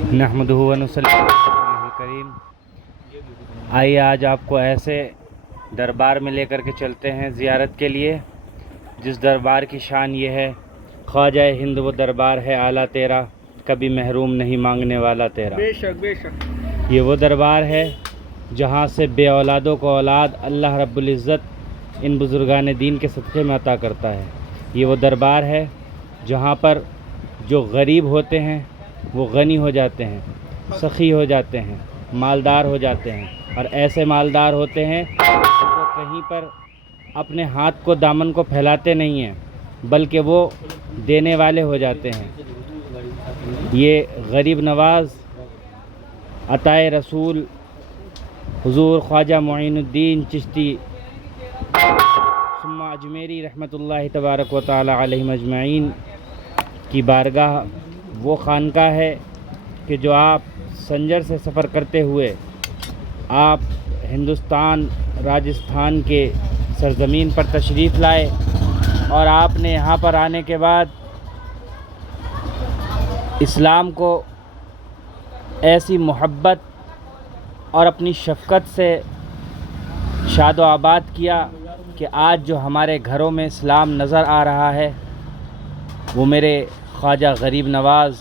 नहमदुहु व नुसल्ली अला रसूलिहिल करीम। आइए आज आपको ऐसे दरबार में लेकर के चलते हैं ज़ियारत के लिए जिस दरबार की शान ये है, ख्वाजा हिंद वो दरबार है आला तेरा, कभी महरूम नहीं मांगने वाला तेरा। बेशक बेशक। ये वो दरबार है जहाँ से बे औलादों को औलाद अल्लाह रब्बुल इज़्ज़त इन बुज़ुर्गान दीन के सदक़े में अता करता है। ये वो दरबार है जहाँ पर जो गरीब होते हैं वो गनी हो जाते हैं, सखी हो जाते हैं, मालदार हो जाते हैं, और ऐसे मालदार होते हैं वो कहीं पर अपने हाथ को दामन को फैलाते नहीं हैं बल्कि वो देने वाले हो जाते हैं। ये गरीब नवाज़ अताए रसूल हुज़ूर ख्वाजा मुईनुद्दीन चिश्ती सुम्मा अजमेरी रहमतुल्लाहि तबारक व तआला अलैहिम अजमईन की बारगाह वो खानकाह है कि जो आप संजर से सफ़र करते हुए आप हिंदुस्तान राजस्थान के सरज़मीन पर तशरीफ़ लाए और आपने यहाँ पर आने के बाद इस्लाम को ऐसी मोहब्बत और अपनी शफ़क़त से शादो आबाद किया कि आज जो हमारे घरों में इस्लाम नज़र आ रहा है वो मेरे ख्वाजा गरीब नवाज़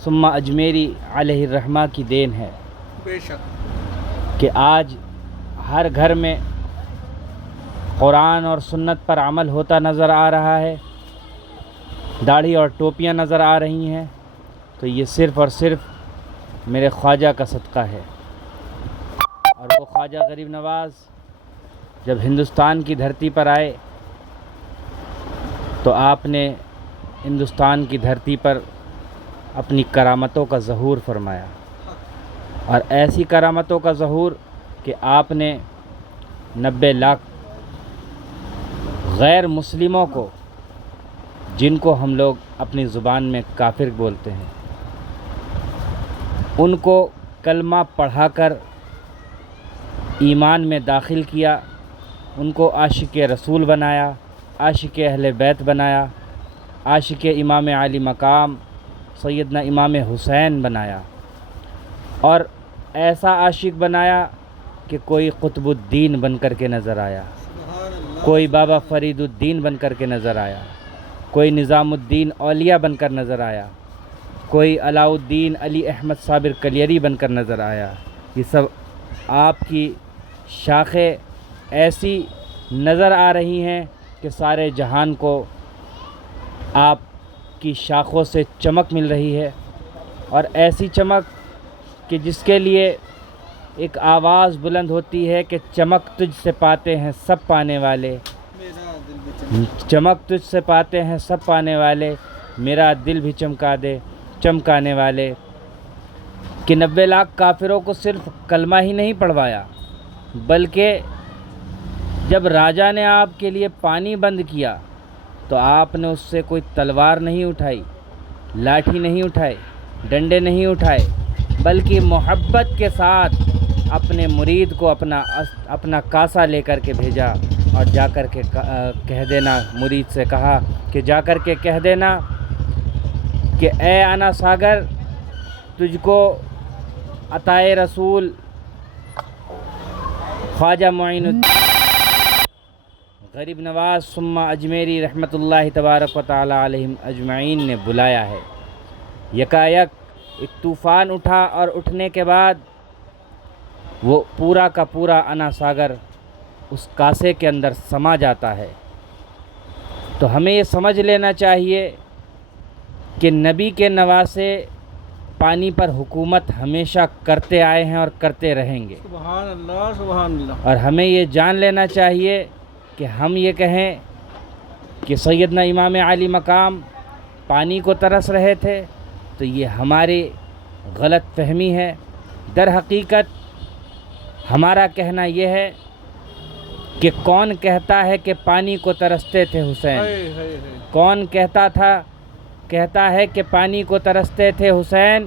सुम्मा अजमेरी अलैहिर्रहमा की देन है। बेशक कि आज हर घर में कुरान और सुन्नत पर अमल होता नज़र आ रहा है, दाढ़ी और टोपियाँ नज़र आ रही हैं, तो ये सिर्फ़ और सिर्फ मेरे ख्वाजा का सदका है। और वो ख्वाजा गरीब नवाज़ जब हिंदुस्तान की धरती पर आए तो आपने हिंदुस्तान की धरती पर अपनी करामतों का ज़हूर फरमाया, और ऐसी करामतों का ज़हूर कि आपने 90 लाख गैर मुस्लिमों को, जिनको हम लोग अपनी ज़ुबान में काफिर बोलते हैं, उनको कलमा पढ़ाकर ईमान में दाखिल किया, उनको आशिक रसूल बनाया, आशिक अहले बैत बनाया, आशिक इमाम आली मकाम सैयदना इमाम हुसैन बनाया, और ऐसा आशिक बनाया कि कोई कुतुबुद्दीन बन कर के नज़र आया, कोई बाबा फरीदुद्दीन बन कर के नज़र आया, कोई निज़ामुद्दीन औलिया बन कर नज़र आया, कोई अलाउद्दीन अली अहमद साबिर कलियरी बन कर नज़र आया। ये सब आपकी शाखें ऐसी नज़र आ रही हैं कि सारे जहान को आपकी शाखों से चमक मिल रही है, और ऐसी चमक कि जिसके लिए एक आवाज़ बुलंद होती है कि चमक तुझसे पाते हैं सब पाने वाले, चमक तुझसे पाते हैं सब पाने वाले, मेरा दिल भी चमका दे चमकाने वाले। कि 90 लाख काफिरों को सिर्फ कलमा ही नहीं पढ़वाया, बल्कि जब राजा ने आपके लिए पानी बंद किया तो आपने उससे कोई तलवार नहीं उठाई, लाठी नहीं उठाए, डंडे नहीं उठाए, बल्कि मोहब्बत के साथ अपने मुरीद को अपना कासा लेकर के भेजा, और जाकर के कह देना, मुरीद से कहा कि जाकर के कह देना कि ए आना सागर, तुझको अताए रसूल ख्वाजा मुईनुद्दीन गरीब नवाज़ सुम्मा अजमेरी रहमतुल्लाहि तबारक व तआला अलैहिम अजमईन ने बुलाया है। यकायक एक तूफ़ान उठा, और उठने के बाद वो पूरा का पूरा अना सागर उस कासे के अंदर समा जाता है। तो हमें ये समझ लेना चाहिए कि नबी के नवासे पानी पर हुकूमत हमेशा करते आए हैं और करते रहेंगे। सुभान अल्लाह सुभान अल्लाह। और हमें ये जान लेना चाहिए कि हम ये कहें कि सैयदना इमाम आली मकाम पानी को तरस रहे थे, तो ये हमारी गलत फहमी है। दर हकीकत हमारा कहना ये है कि कौन कहता है कि पानी को तरसते थे हुसैन? कौन कहता है कि पानी को तरसते थे हुसैन?